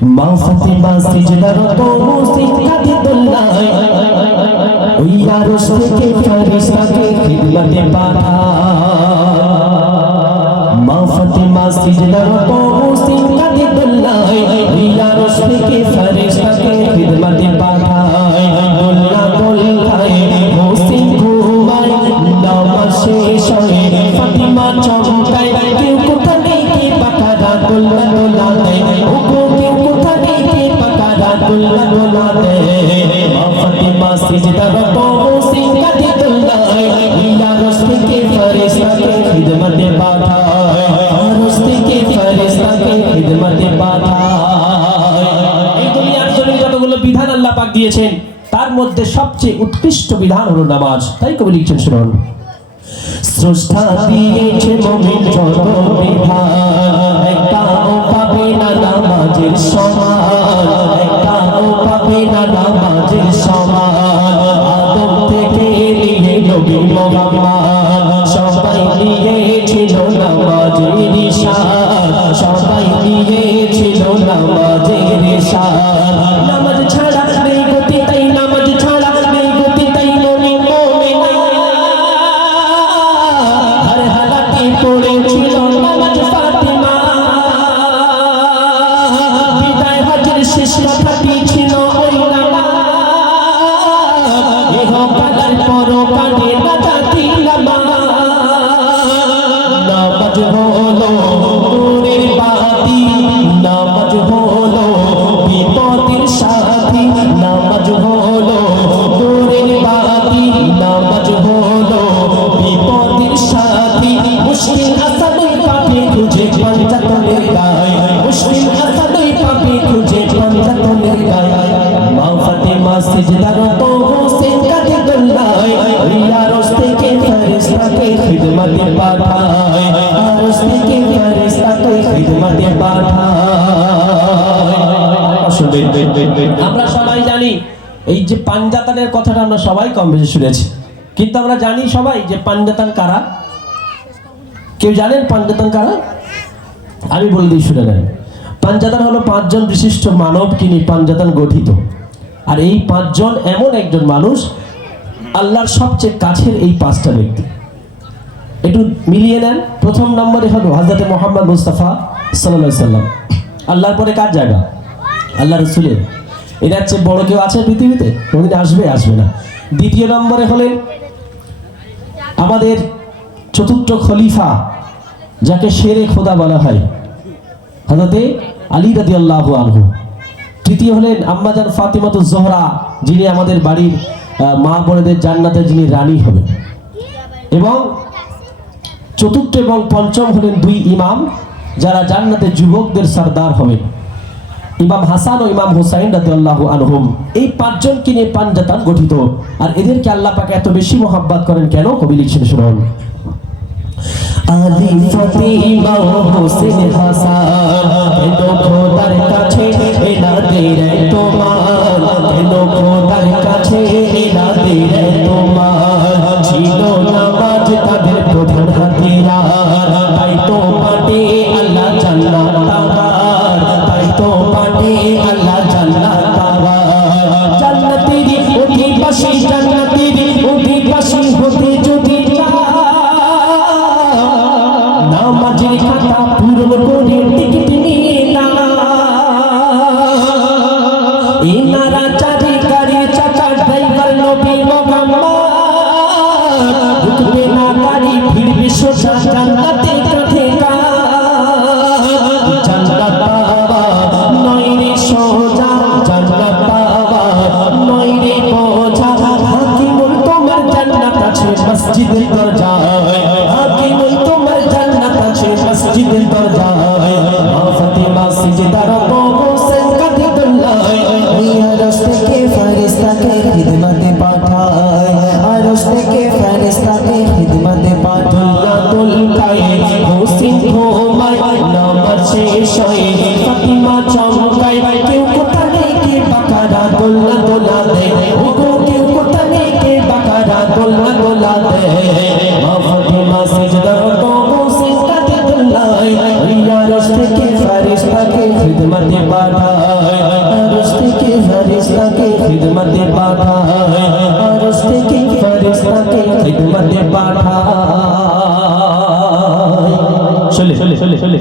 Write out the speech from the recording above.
মা ফাতিমা সিজদারত মুসিকাতে দুল্লায় ওই আরশ থেকে ফেরেশতাকে খিদমতে পাঠায় মা ফাতিমা সিজদারত মুসিকাতে দুল্লায় ওই আরশ থেকে ফেরেশতাকে খিদমতে পাঠায় দুল্লা দুল্লায় মুসিন ঘুমায় নামাজ শেষ হয়ে ফাতিমা চমকায় কেউ কোথা নেই কে পাকারা দুল্লা দুল্লা দেয় দুল্লা দুল্লা দে মা ফাতিমা সিজদারত মুসিকাতে দুল্লায় ইয়া রাসূলকে ফেরেশতাকে খিদমতে পাঠায় রাসূলকে ফেরেশতাকে খিদমতে পাঠায় এই দুনিয়ার জন্য যতগুলো বিধান আল্লাহ পাক দিয়েছেন তার মধ্যে সবচেয়ে উৎকৃষ্ট বিধান হলো নামাজ। তাই কবি লিখছেন শুনুন, স্রষ্টা দিয়েছে মুমিন যত বিধান একটাও পাবে না নামাজের সমান একটাও পাবে না নামাজের সমান আদম থেকে নিয়ে নবী মুহাম্মদ সবাই নিয়েছিল নামাজের নিশান সবাই নিয়েছিল নামাজের নিশান নামাজ ছাড়া নেই গতি তাই নামাজ ছাড়া নেই গতি তাই মুমিন মুমিনা হর হালাতে পড়েছিল নামাজ ফাতিমা বিদায় হজের শেষ কথাটি ছিল ওই নামাজ ইহকালের পরকালে নাজাতি নামাজ নামাজ হলো নূরের বাতি নামাজ হলো বিপদের সাথী নামাজ হলো নূরের বাতি নামাজ হলো বিপদের সাথী মুশকিল আসাদই পাপে খুঁজে পঞ্জাতনের গায় মুশকিল আসাদই পাপে খুঁজে পঞ্জাতনের গায় মা ফাতিমা সিজদারত মুসিকাতে দুল্লায় ইয়া রাসূলকে ফেরেশতাকে খিদমতে পাঠায় রাসূলকে ফেরেশতাকে খিদমতে পাঠায়। আমরা সবাই জানি এই যে পাঞ্জাতানের কথাটা আমরা সবাই কম বেশি শুনেছি, কিন্তু আমরা জানি সবাই যে পাঞ্জাতান কারা? কেউ জানেন পাঞ্জাতান কারা? আমি বলে দিই, শুনে নেন। পাঞ্জাতান হলো 5 জন বিশিষ্ট মানব কিনি পাঞ্জাতান গঠিত। আর এই 5 জন এমন একজন মানুষ আল্লাহর সবচেয়ে কাছের এই 5টা ব্যক্তি একটু মিলিয়ে নেন। প্রথম নম্বরে হলো হযরত মুহাম্মদ মুস্তাফা সাল্লাল্লাহু আলাইহি সাল্লাম। আল্লাহর পরে কার জায়গা? আল্লাহ রাসূলের। এর চেয়ে বড় কেউ আছে পৃথিবীতে? কোনদিন আসবে না। দ্বিতীয় নম্বরে হলেন আমাদের চতুর্থ খলিফা, যাকে শেরে খোদা বলা হয়, হযরত আলী রাদিয়াল্লাহু আনহু। তৃতীয় হলেন আম্মাজান ফাতিমাতুজ জোহরা, যিনি আমাদের বাড়ির মা বোনেদের জান্নাতে যিনি রানী হবেন। এবং চতুর্থ এবং পঞ্চম হলেন 2 ইমাম, যারা জান্নাতে যুবকদের সরদার হবেন, ইমাম হাসান ও ইমাম হুসাইন রাদিয়াল্লাহু আনহুম। এই 5 জনকে নিয়ে পাঞ্জাতান গঠিত। আর এদেরকে আল্লাহ পাক এত বেশি মোহাব্বত করেন কেন? কবি লিখছেন শুনুন, আলী ফাতিমা হোসেন হাসান এলো খোদার কাছে এনাদের তোমার এলো খোদার কাছে এনাদের তোমার ছিল নামাজ তাদের প্রধান হাতিয়ার তাই তো পাটে আল্লাহ জান্নাত তার তাই তো পাটে আল্লাহ জান্নাত তার জান্নাতের অধিবাসী জান্নাতের অধিবাসী হতে যদি নামাজের খাতা পূরণ করে টিকিট নিয়ে না এনারা চারি গাড়ির চাকা ড্রাইভার নবী মুহাম্মদ আরশ থেকে ফেরেশতাকে খিদমতে পাঠায় আরশ থেকে ফেরেশতাকে খিদমতে পাঠায় চলে